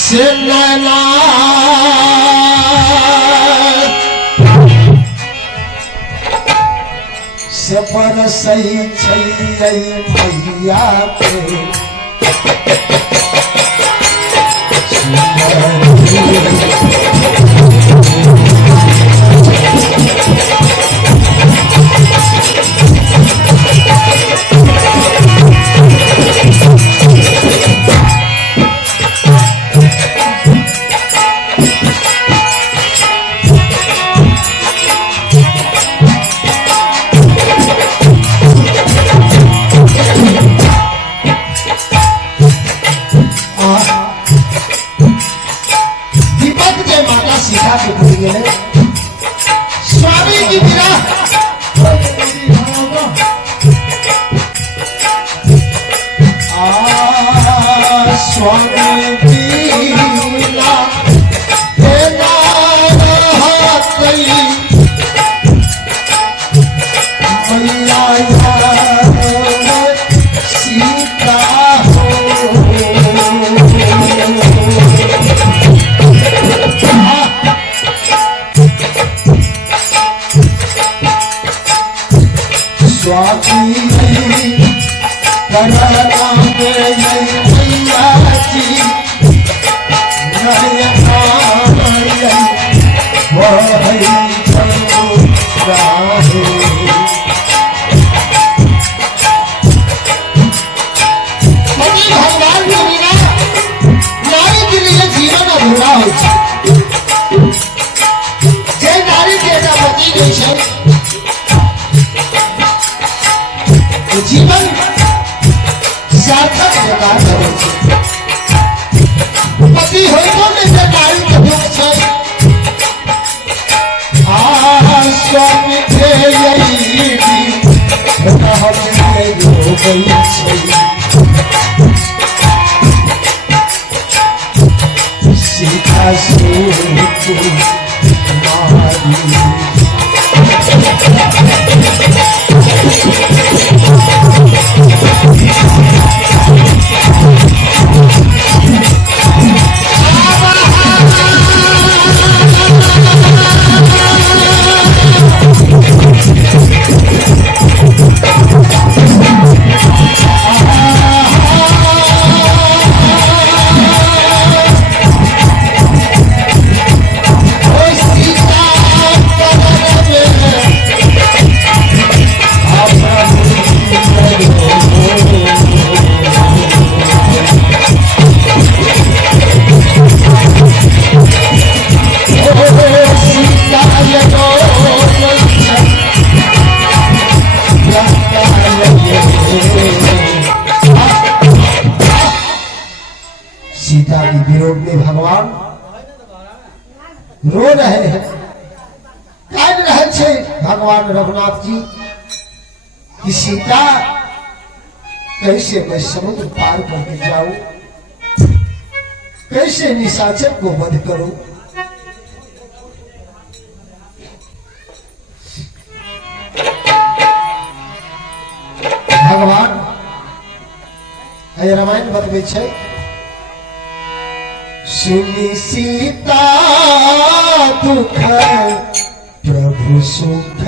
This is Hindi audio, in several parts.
से नैना से बरसई छै मैया पे स्वामी की विरह स्वामी बीना देना मैया सीता स्वामी भगवान के बिना नारी के लिए जीवन अधूरा हो जे नारी के पति गई है जीवन सार्थक बेकार करे पति होइतो में जे नारी के दुख छै स्वामी के यही रहत के हो गई छै सीता सूत मारी सीता की विरोध में भगवान रो रहे हैं काट रहे छे भगवान रघुनाथ जी कि सीता कैसे मैं समुद्र पार करके जाऊं कैसे निशाचर को वध करूं भगवान रामायण बतबे छे सुनी सीता दुख प्रभु सुख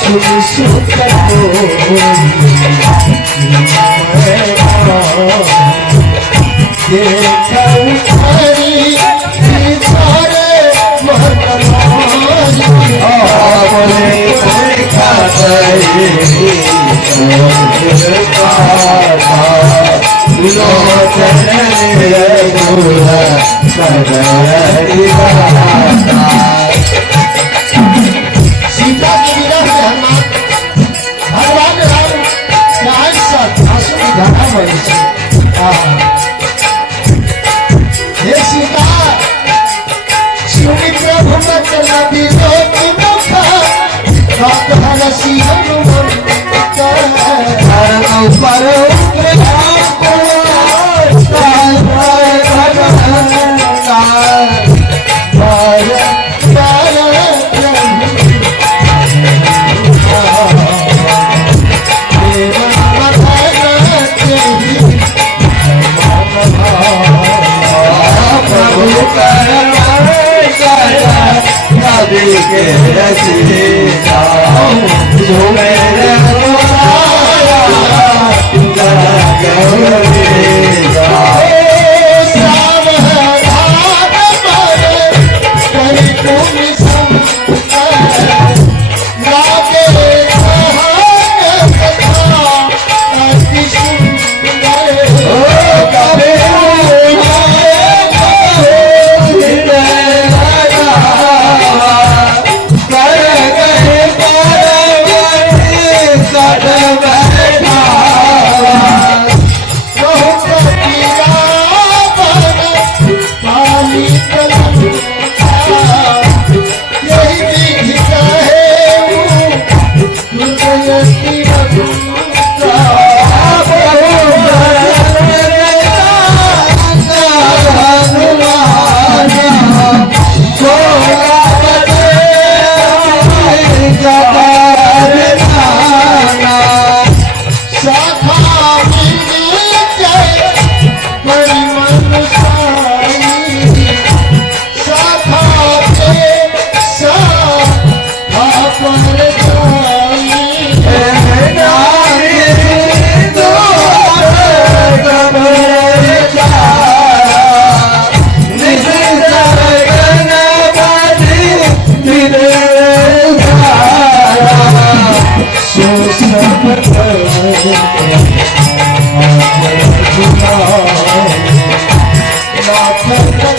सुन सुकर सीता के विरह में हनुमान भगवान राम चाहे सत आंसू की धारा बही से हे सीता सुनी प्रभु मत नदी रोती मुखा भक्त हरसी हनुमंत Not